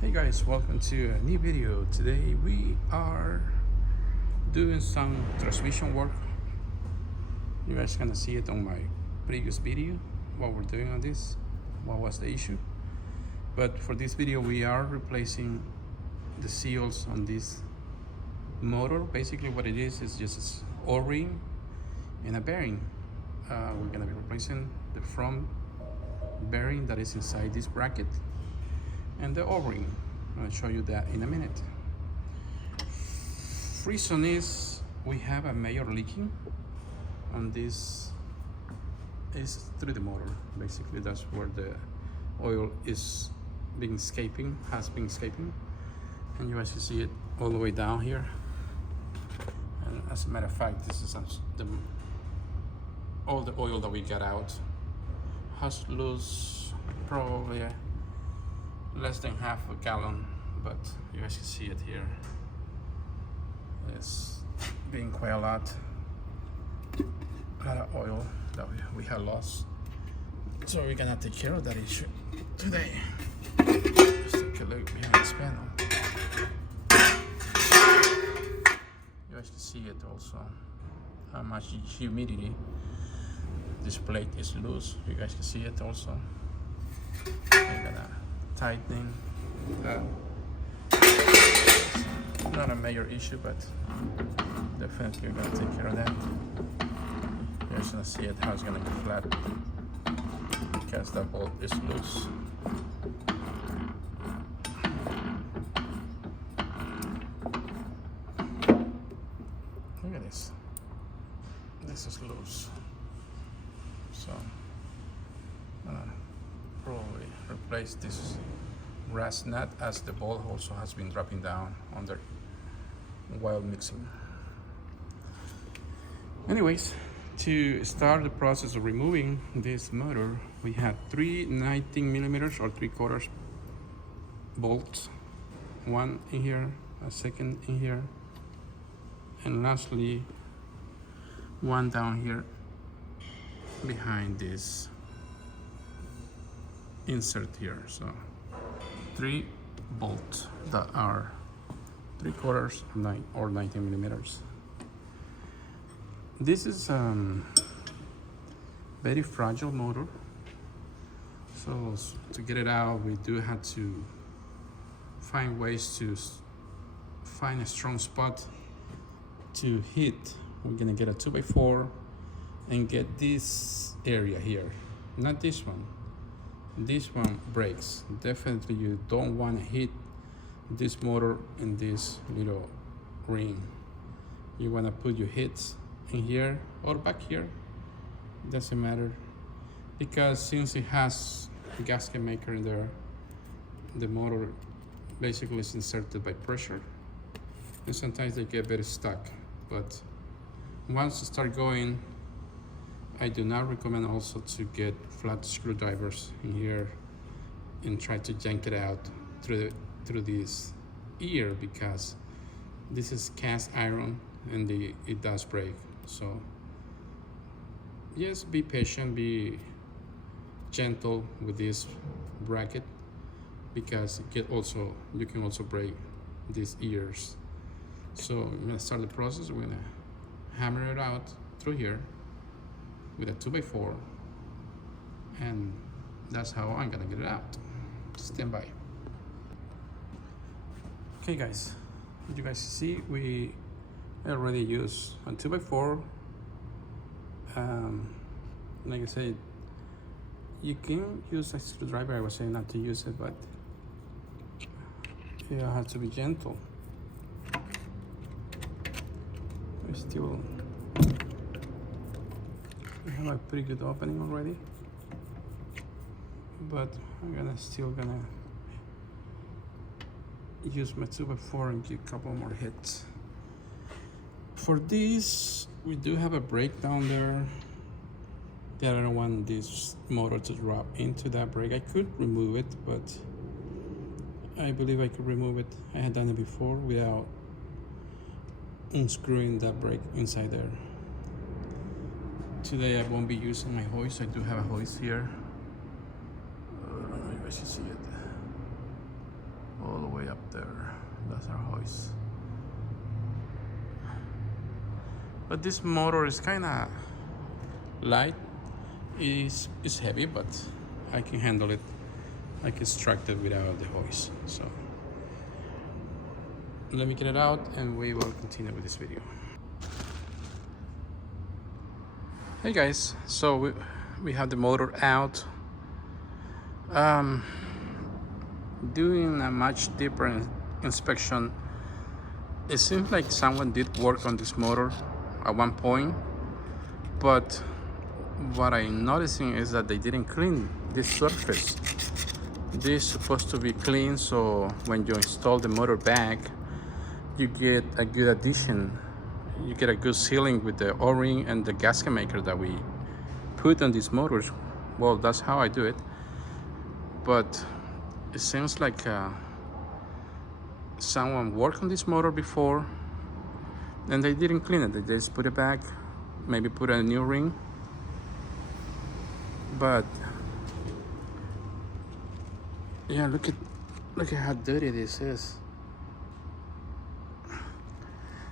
Hey guys, welcome to a new video. Today we are doing some transmission work. You guys gonna see it on my previous video, what we're doing on this, what was the issue. But for this video we are replacing the seals on this motor. Basically what it is just an O-ring and a bearing. We're gonna be replacing the front bearing that is inside this bracket and the O-ring. I'll show you that in a minute. Reason is we have a major leaking on this is through the motor. Basically that's where the oil is has been escaping, and you guys can see it all the way down here. And as a matter of fact, this is all the oil that we got out has lost probably less than half a gallon, but you guys can see it here. It's been quite a lot of oil that we have lost. So we're gonna take care of that issue today. Just take a look behind this panel. You guys can see it also, how much humidity this plate is loose. You guys can see it also. I'm gonna tightening. Not a major issue, but definitely we're gonna take care of that. You're just gonna see it how it's gonna be flat because that bolt is loose. Look at this. This is loose. So probably replace this brass nut as the bolt also has been dropping down under while mixing. Anyways, to start the process of removing this motor, we had three 19mm or 3/4 bolts, one in here, a second in here, and lastly one down here behind this insert here. So 3 bolts that are 3/4 or 19mm. This is very fragile motor, so to get it out we do have to find ways to find a strong spot to hit. We're gonna get a 2x4 and get this area here, not this one. This one breaks. Definitely you don't want to hit this motor in this little ring. You want to put your hits in here or back here, doesn't matter, because since it has a gasket maker in there, the motor basically is inserted by pressure, and sometimes they get very stuck. But once you start going, I do not recommend also to get flat screwdrivers in here and try to yank it out through this ear, because this is cast iron and it does break. So yes, be patient, be gentle with this bracket, because you can also break these ears. So I'm gonna start the process. We're gonna hammer it out through here with a 2x4, and that's how I'm gonna get it out. Stand by. Okay guys, you guys see we already used a 2x4. Like I said, you can use a screwdriver. I was saying not to use it, but you have to be gentle. We have a pretty good opening already, but I'm still gonna use my 2x4 and give a couple more hits. For this, we do have a break down there that I don't want this motor to drop into that break. I could remove it, but I believe I could remove it. I had done it before without unscrewing that brake inside there. Today I won't be using my hoist. I do have a hoist here. I don't know if you guys can see it. But this motor is kind of light. It's heavy, but I can handle it. I can extract it without the hoist. So let me get it out and we will continue with this video. Hey guys, so we have the motor out. Doing a much deeper inspection, it seems like someone did work on this motor at one point, but what I'm noticing is that they didn't clean this surface. This is supposed to be clean, so when you install the motor back, you get a good addition. You get a good sealing with the O-ring and the gasket maker that we put on these motors. Well, that's how I do it. But it seems like someone worked on this motor before and they didn't clean it. They just put it back, maybe put a new ring. But yeah, look at how dirty this is.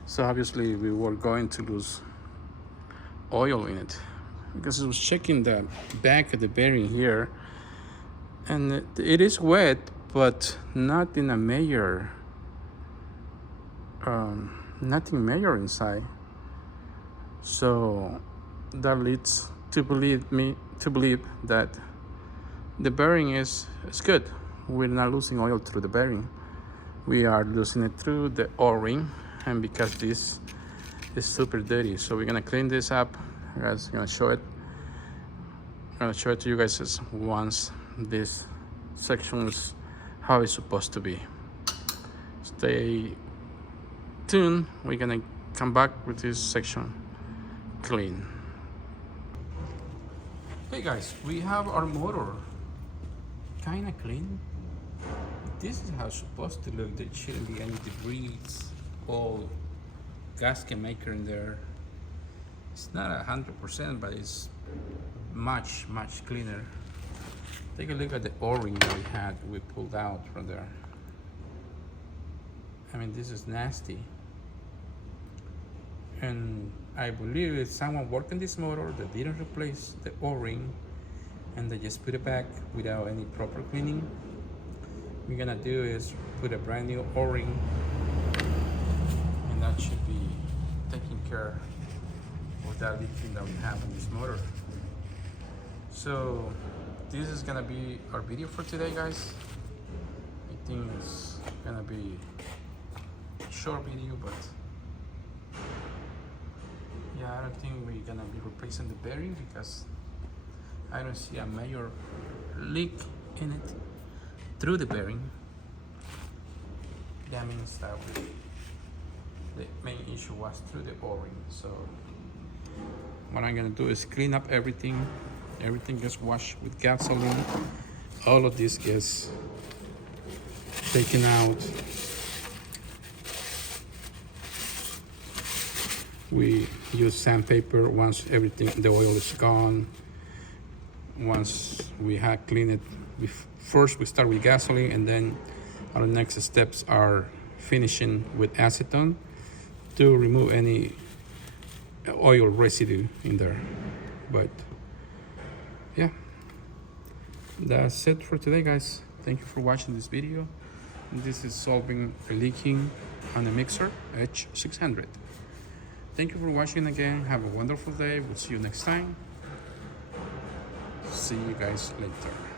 So obviously we were going to lose oil in it, because I was checking the back of the bearing here, and it is wet, but not in a major, nothing major inside. So that leads to believe that the bearing is good. We're not losing oil through the bearing. We are losing it through the O-ring, and because this is super dirty. So we're gonna clean this up. I'm gonna show it. I'm gonna show it to you guys once this section is how it's supposed to be. Stay tuned. We're gonna come back with this section clean. Hey guys, we have our motor kind of clean. This is how it's supposed to look. There shouldn't be any debris, all gasket maker in there. It's not 100%, but it's much cleaner. Take a look at the O-ring that we pulled out from there. I mean, this is nasty. And I believe it's someone working this motor that didn't replace the O-ring and they just put it back without any proper cleaning. What we're gonna do is put a brand new O-ring, and that should be taking care of that leaking that we have on this motor. So this is gonna be our video for today, guys. I think it's gonna be a short video, but yeah, I don't think we're gonna be replacing the bearing because I don't see a major leak in it through the bearing. That means that the main issue was through the O-ring. So what I'm gonna do is clean up everything. Everything gets washed with gasoline. All of this gets taken out. We use sandpaper once everything, the oil is gone. Once we have cleaned it, first we start with gasoline, and then our next steps are finishing with acetone to remove any oil residue in there. But yeah, that's it for today, guys. Thank you for watching this video. This is solving a leaking on the mixer H600. Thank you for watching again. Have a wonderful day. We'll see you next time. See you guys later.